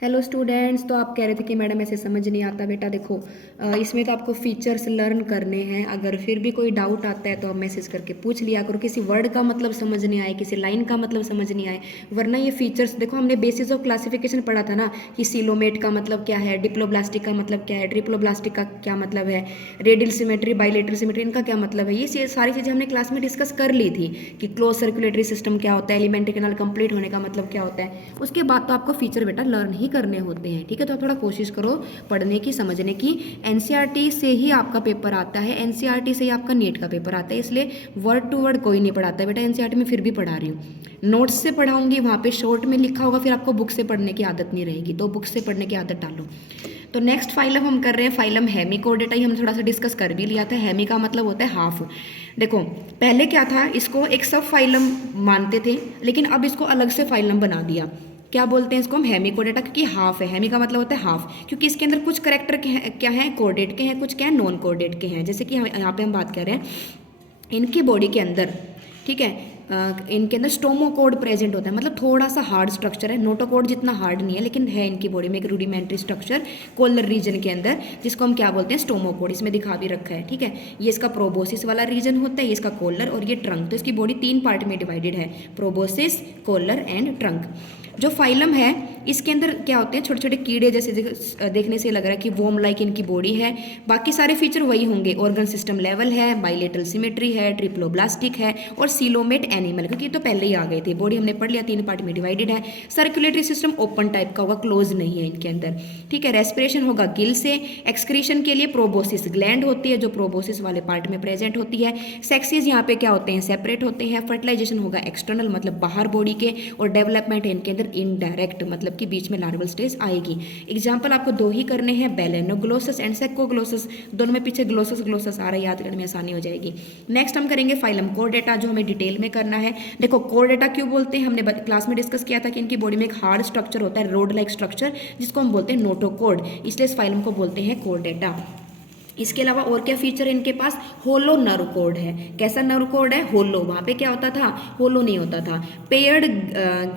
Hello students. तो आप कह रहे थे कि मैडम ऐसे समझ नहीं आता। बेटा देखो, इसमें तो आपको फीचर्स लर्न करने हैं। अगर फिर भी कोई डाउट आता है तो आप मैसेज करके पूछ लिया करो। किसी वर्ड का मतलब समझ नहीं आए, किसी लाइन का मतलब समझ नहीं आए, वरना ये फीचर्स देखो, हमने बेसिस ऑफ क्लासिफिकेशन पढ़ा था ना कि सीलोमेट का मतलब क्या है, डिप्लोब्लास्टिक का मतलब क्या है, ट्रिप्लोब्लास्टिक का क्या मतलब है, रेडियल सिमेट्री, बाइलेटरल सिमेट्री, इनका क्या मतलब है। ये सारी चीज़ें हमने क्लास में डिस्कस कर ली थी कि क्लोज सर्कुलेटरी सिस्टम क्या होता है, एलिमेंट्री कैनाल कंप्लीट होने का मतलब क्या होता है। उसके बाद तो आपको फीचर बेटा लर्न ही करने होते हैं, ठीक है। तो आप थोड़ा कोशिश करो पढ़ने की, समझने की। एनसीईआरटी से ही आपका पेपर आता है, एनसीईआरटी से ही आपका नीट का पेपर आता है, इसलिए वर्ड टू वर्ड कोई नहीं पढ़ाता है बेटा। एनसीईआरटी में फिर भी पढ़ा रही हूँ, नोट्स से पढ़ाऊंगी, वहाँ पे शॉर्ट में लिखा होगा, फिर आपको बुक से पढ़ने की आदत नहीं रहेगी, तो बुक से पढ़ने की आदत डालो। तो नेक्स्ट फाइलम हम कर रहे हैं, फाइलम हेमिकोडेटा ही हम थोड़ा सा डिस्कस कर भी लिया था। हेमी का मतलब होता है हाफ। देखो पहले क्या था, इसको एक सब फाइलम मानते थे, लेकिन अब इसको अलग से फाइलम बना दिया। क्या बोलते हैं इसको हम, हेमिकोडेटा, क्योंकि हाफ है। हेमी का मतलब होता है हाफ, क्योंकि इसके अंदर कुछ करेक्टर के हैं, क्या है, कोडेट के हैं, कुछ क्या है, नॉन कोडेट के हैं। जैसे कि यहाँ पे हम बात कर रहे हैं इनकी बॉडी के अंदर, ठीक है, इनके अंदर स्टोमोकोड प्रेजेंट होता है, मतलब थोड़ा सा हार्ड स्ट्रक्चर है। नोटोकोड जितना हार्ड नहीं है, लेकिन है इनकी बॉडी में एक रूडिमेंट्री स्ट्रक्चर कोलर रीजन के अंदर, जिसको हम क्या बोलते हैं, स्टोमोकोड। इसमें दिखा भी रखा है, ठीक है। ये इसका प्रोबोसिस वाला रीजन होता है, ये इसका कोलर और ये ट्रंक। तो इसकी बॉडी 3 पार्ट में डिवाइडेड है, प्रोबोसिस, कोलर एंड ट्रंक। जो फाइलम है इसके अंदर क्या होते हैं, छोटे छोटे कीड़े जैसे देखने से लग रहा है कि वोम लाइक इनकी बॉडी है। बाकी सारे फीचर वही होंगे, ऑर्गन सिस्टम लेवल है, बाइलेटरल सिमेट्री है, ट्रिप्लोब्लास्टिक है और सीलोमेट एनिमल, क्योंकि तो पहले ही आ गए थे। बॉडी हमने पढ़ लिया, 3 पार्ट में डिवाइडेड है। सर्कुलेटरी सिस्टम ओपन टाइप का होगा, क्लोज नहीं है इनके अंदर, ठीक है। रेस्पिरेशन होगा गिल से। एक्सक्रीशन के लिए प्रोबोसिस ग्लैंड होती है, जो प्रोबोसिस वाले पार्ट में प्रेजेंट होती है। सेक्सेस यहाँ पे क्या होते हैं, सेपरेट होते हैं। फर्टिलाइजेशन होगा एक्सटर्नल, मतलब बाहर बॉडी के, और डेवलपमेंट है इनके अंदर इनडायरेक्ट, मतलब कि बीच में लार्वल स्टेज आएगी। एग्जाम्पल आपको 2 ही करने हैं, बेलेनोग्लोसस एंड सेकोग्लोसस। दोनों में पीछे ग्लोसस ग्लोसस आ रहा है, याद करने में आसानी हो जाएगी। नेक्स्ट हम करेंगे फाइलम कोरडेटा, जो हमें डिटेल में करना है। देखो कोरडेटा क्यों बोलते हैं, हमने क्लास में डिस्कस किया था कि इनकी बॉडी में एक हार्ड स्ट्रक्चर होता है, रोड लाइक स्ट्रक्चर, जिसको हम बोलते हैं नोटोकोड, इसलिए इस फाइलम को बोलते हैं कोरडेटा। इसके अलावा और क्या फीचर है इनके पास, होलो नर्व कोड है। कैसा नर्व कोड है, होलो। वहाँ पे क्या होता था, होलो नहीं होता था। Paired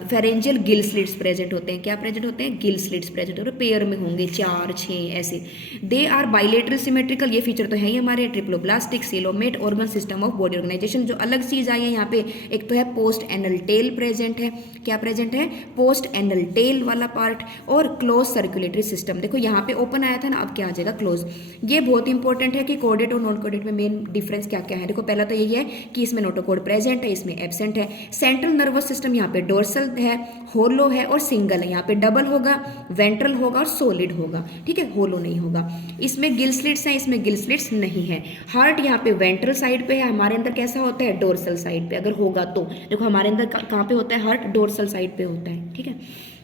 pharyngeal gill slits present होते हैं। क्या प्रेजेंट होते हैं, गिल स्लिट्स प्रेजेंट होते हैं, पेयर में होंगे 4, 6 ऐसे। दे आर बाइलेटरल सिमेट्रिकल, ये फीचर तो है ही हमारे। Triploblastic, coelomate, organ system of body organisation. जो अलग चीज आई है यहाँ पे, एक तो है पोस्ट एनल टेल प्रेजेंट है। क्या प्रेजेंट है, पोस्ट एनल टेल वाला पार्ट, और क्लोज सर्कुलेटरी सिस्टम। देखो यहाँ पे ओपन आया था ना, अब क्या आ जाएगा, क्लोज। ये बहुत इंपॉर्टेंट है कि कोडेट और नॉन कोडेट में मेन डिफरेंस क्या क्या है। देखो पहला तो यही है कि इसमें नोटोकोड प्रेजेंट है, इसमें एब्सेंट है। सेंट्रल नर्वस सिस्टम यहाँ पे डोर्सल है, होलो है और सिंगल है। यहाँ पे डबल होगा, वेंट्रल होगा और सोलिड होगा, ठीक है, होलो नहीं होगा। इसमें गिल स्लिट्स हैं, इसमें गिल स्लिट्स नहीं है। हार्ट यहाँ पे वेंट्रल साइड पे है, हमारे अंदर कैसा होता है, डोर्सल साइड पे अगर होगा तो। देखो हमारे अंदर कहाँ पे होता है, हार्ट डोर्सल साइड पे होता है, ठीक है।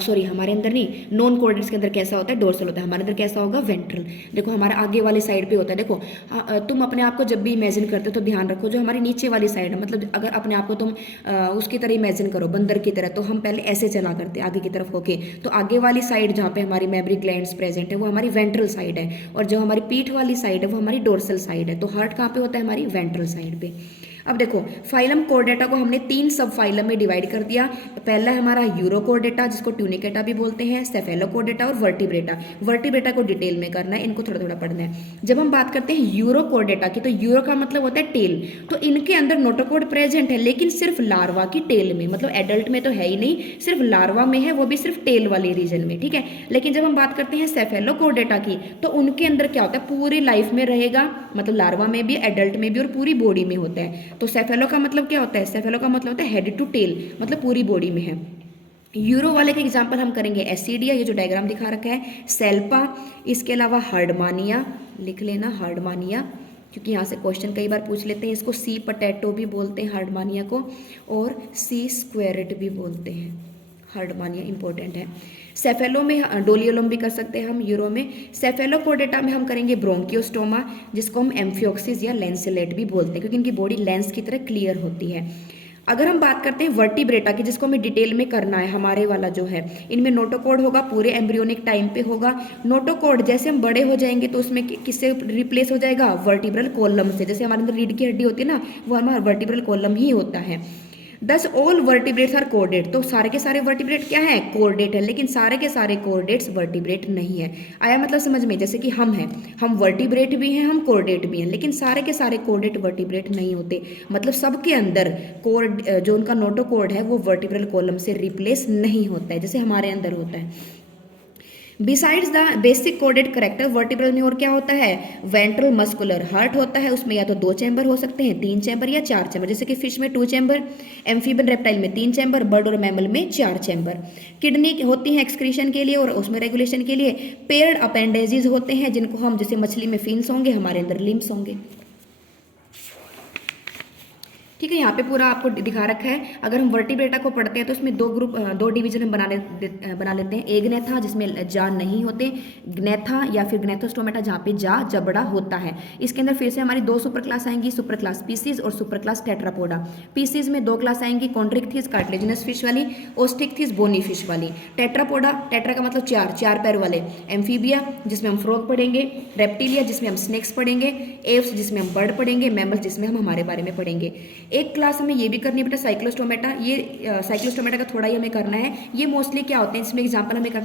सॉरी, हमारे अंदर नहीं, नॉन कोऑर्डिनेट्स के अंदर कैसा होता है, डोर्सल होता है। हमारे अंदर कैसा होगा, वेंट्रल। देखो हमारे आगे वाली साइड पे होता है। देखो तुम अपने आप को जब भी इमेजिन करते हो तो ध्यान रखो, जो हमारी नीचे वाली साइड है, मतलब अगर अपने आप को तुम उसकी तरह इमेजिन करो, बंदर की तरह, तो हम पहले ऐसे चला करते आगे की तरफ होके। तो आगे वाली साइड जहाँ पे हमारी मेमोरी ग्लैंड्स प्रेजेंट है वो हमारी वेंट्रल साइड है, और जो हमारी पीठ वाली साइड है वो हमारी डोर्सल साइड है। तो हार्ट कहाँ पे होता है, हमारी वेंट्रल साइड पे। अब देखो फाइलम कोर्डेटा को हमने 3 सब फाइलम में डिवाइड कर दिया। पहला है हमारा यूरोकोर्डेटा, जिसको ट्यूनिकेटा भी बोलते हैं, सेफेलोकोर्डेटा और वर्टिब्रेटा। वर्टिब्रेटा को डिटेल में करना है, इनको थोड़ा थोड़ा पढ़ना है। जब हम बात करते हैं यूरोकोर्डेटा की, तो यूरो का मतलब होता है टेल। तो इनके अंदर नोटोकोड प्रेजेंट है, लेकिन सिर्फ लार्वा की टेल में, मतलब एडल्ट में तो है ही नहीं, सिर्फ लार्वा में है, वो भी सिर्फ टेल वाले रीजन में, ठीक है। लेकिन जब हम बात करते हैं सेफेलोकोर्डेटा की, तो उनके अंदर क्या होता है, पूरी लाइफ में रहेगा, मतलब लार्वा में भी, एडल्ट में भी और पूरी बॉडी में होता है। तो सेफेलो का मतलब क्या होता है, सेफेलो का मतलब होता है हेड टू टेल, मतलब पूरी बॉडी में है। यूरो वाले के एग्जांपल हम करेंगे एसिडिया, ये जो डायग्राम दिखा रखा है, सेल्पा। इसके अलावा हर्डमानिया, लिख लेना हर्डमानिया, क्योंकि यहाँ से क्वेश्चन कई बार पूछ लेते हैं। इसको सी पटेटो भी बोलते हैं हर्डमानिया को, और सी स्क्वेरेट भी बोलते हैं। हर्डमानिया इंपॉर्टेंट है। सेफेलो में डोलियोलम भी कर सकते हैं हम यूरो में। सेफेलोकोर्डेटा में हम करेंगे ब्रोंकियोस्टोमा, जिसको हम एम्फियोक्सिस या लेंसेलेट भी बोलते हैं, क्योंकि इनकी बॉडी लेंस की तरह क्लियर होती है। अगर हम बात करते हैं वर्टिब्रेटा की, जिसको हमें डिटेल में करना है, हमारे वाला जो है, इनमें नोटोकोड होगा, पूरे एम्ब्रियोनिक टाइम पे होगा। नोटोकोड जैसे हम बड़े हो जाएंगे तो उसमें किससे रिप्लेस हो जाएगा, वर्टिब्रल कॉलम से। जैसे हमारे अंदर रीढ़ की हड्डी होती है ना, वो हमारा वर्टिब्रल कॉलम ही होता है। दस ऑल वर्टिब्रेट्स आर कोऑर्डिनेट, तो सारे के सारे वर्टिब्रेट क्या है, कोऑर्डिनेट है, लेकिन सारे के सारे कोऑर्डिनेट्स वर्टिब्रेट नहीं है। आया मतलब समझ में, जैसे कि हम हैं, हम वर्टिब्रेट भी हैं, हम कोऑर्डिनेट भी हैं, लेकिन सारे के सारे कोऑर्डिनेट वर्टिब्रेट नहीं होते, मतलब सबके अंदर कोड जो उनका नोटोकॉर्ड है वो वर्टिब्रल कॉलम से रिप्लेस नहीं होता है, जैसे हमारे अंदर होता है। Besides the basic coded character vertebral में और क्या होता है, वेंट्रल मस्कुलर हार्ट होता है, उसमें या तो 2 चैम्बर हो सकते हैं, 3 चैम्बर या 4 चैम्बर, जैसे कि फिश में 2 चैम्बर, एम्फीबियन रेप्टाइल में 3 चैम्बर, बर्ड और मैमल में 4 चैम्बर। किडनी होती है एक्सक्रीशन के लिए और उसमें रेगुलेशन के लिए। पेयर्ड अपेंडेजेस होते हैं जिनको हम, जैसे मछली में फिन्स होंगे, हमारे अंदर लिम्स होंगे। ठीक है, यहाँ पे पूरा आपको दिखा रखा है। अगर हम वर्टिब्रेटा को पढ़ते हैं तो उसमें दो डिवीजन हम बना लेते हैं। एग्नेथा जिसमें जा नहीं होते, ग्नेथा या फिर ग्नेथोस्टोमेटा जहाँ पे जा जबड़ा होता है। इसके अंदर फिर से हमारी 2 सुपर क्लास आएंगी, सुपर क्लास पीसीज और सुपर क्लास टेट्रापोडा। पीसीज में 2 क्लास आएंगी, कॉन्ड्रिक्थिस कार्टिलेजिनस फिश वाली, ओस्टिक्थिस बोनी फिश वाली। टेट्रापोडा, टेट्रा का मतलब 4 पैर वाले। एम्फीबिया जिसमें हम फ्रॉग पढ़ेंगे, रेप्टिलिया जिसमें हम स्नेक्स पढ़ेंगे, एव्स जिसमें हम बर्ड पढ़ेंगे, मैमल्स जिसमें हम हमारे बारे में पढ़ेंगे। एक क्लास हमें ये भी करनी है बेटा साइक्लोस्टोमेटा, ये साइक्लोस्टोमेटा का थोड़ा ही हमें करना है। ये मोस्टली क्या होते हैं, इसमें एग्जांपल हमें करना है